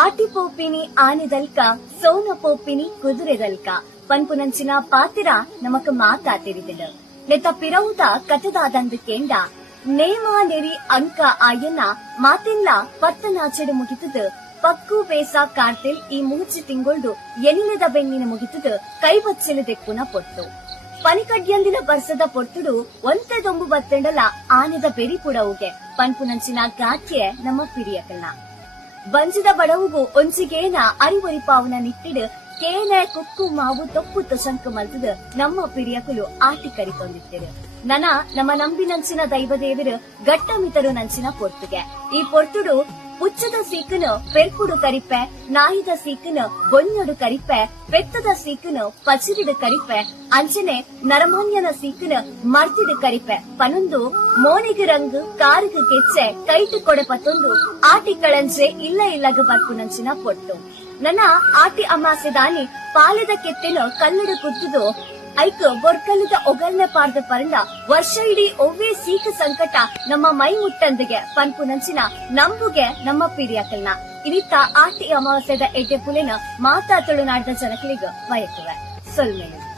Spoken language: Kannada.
ఆటిపోపిని ఆనిదల్క సోనపోపిని కుదురెదల్క ಪನ್ಪುನಂಚಿನ ಪಾತಿರ ನಮಕ್ ಮಾತಾ ತಿರಿದಿಡು ನೆತ ಪಿರವುದ ಕಥದಾದಂದು ಕೇಂಡ ನೇಮ ನೆರಿ ಅಂಕ ಆಯನ ಮಾತಿಲ್ಲ ಪತ್ತನಾಚೆಡು ಮುಗಿತದು ಪಕ್ಕು ಬೇಸ ಕಾರ್ತಿಲ್ ಈ ಮೂಚಿ ತಿಂಗೊಳ್ದು ಎನಿಲೆದ ಬೆನ್ನಿನ ಮುಗಿತದು ಕೈಬಚ್ಚೆಲುದೆಕ್ಕುನ ಪೊಟ್ಟು ಪನಿಕಡ್ಯಂದಿನ ಬರ್ಸದ ಪೊಟ್ಟುಡು ಒಂತೆ ದೊಂಬು ಬತ್ತೆಂಡಲ ಆನೆದ ಬೆರಿ ಪುಡವುಗೆ ಪನ್ಪುನಂಚಿನ ಗಾಟ್ಯೆ ನಮ್ಮ ಪಿರಿಯಕಲ್ನ ಬಂಜಿದ ಬಡವುಗು ಒಂಚಿಗೇನ ಅರಿವರಿಪಾವನ ನಿಟ್ಟಿಡು ಕೇನ ಕುಕ್ಕು ಮಾವು ತೊಪ್ಪು ತೊಸಂಕು ಮಲ್ತದು ನಮ್ಮ ಪಿರಿಯಕುಲು ಆಟಿ ಕರಿತೊಂದಿತ್ತಿರು ನಮ್ಮ ನಂಬಿನಂಚಿನ ದೈವದೇವರು ಗಟ್ಟಮಿತರು ನಂಚಿನ ಪೊರ್ತುಗೆ ಈ ಪೊರ್ತುಡು ಪುಚ್ಚದ ಸೀಕನು ಪೆರ್ಕುಡು ಕರಿಪೆ ನಾಯಿದ ಸೀಕನು ಬೊನ್ನೊಡು ಕರಿಪೆ ಪೆತ್ತದ ಸೀಕನು ಪಚಿರಿಡು ಕರಿಪೆ ಅಂಚನೆ ನರಮಾನ್ಯನ ಸೀಕನು ಮರ್ತಿಡು ಕರಿಪೆ ಪನೊಂದು ಮೋನಿಗೆ ರಂಗು ಕಾರುಗು ಕೆಚ್ಚೆ ಕೈಟು ಕೊಡೆ ಪತ್ತೊಂದು ಆಟಿ ಕಳಂಜೆ ಇಲ್ಲ ಇಲ್ಲಗ ಬರ್ಪು ನಂಚಿನ ಪೊಟ್ಟು ನನ್ನ ಆಟಿ ಅಮಾಸೆ ದಾನಿ ಪಾಲೆದ ಕೆತ್ತೆನು ಕಲ್ಲಡು ಕುದ್ದುದು ಐಕ್ ಬೊರ್ಕಲ್ಲದ ಒಗಲ್ನೆ ಪಾರ್ದ ಪರಂಡ ವರ್ಷ ಇಡೀ ಒವ್ವೇ ಸೀಕ ಸಂಕಟ ನಮ್ಮ ಮೈ ಮುಟ್ಟಂದಿಗೆ ಪನ್ಪು ನಂಚಿನ ನಂಬುಗೆ ನಮ್ಮ ಪಿರಿಯಕಲ್ನ ಇನಿತ್ತ ಆಟಿ ಅಮಾವಾಸ್ಯದ ಎಡ್ಡೆ ಪುಲೆನ ಮಾತಾತಳು ನಾಡ್ದ ಜನಕಲಿಗ ಬಯಕುವೆ ಸೊಲ್ಮೆನು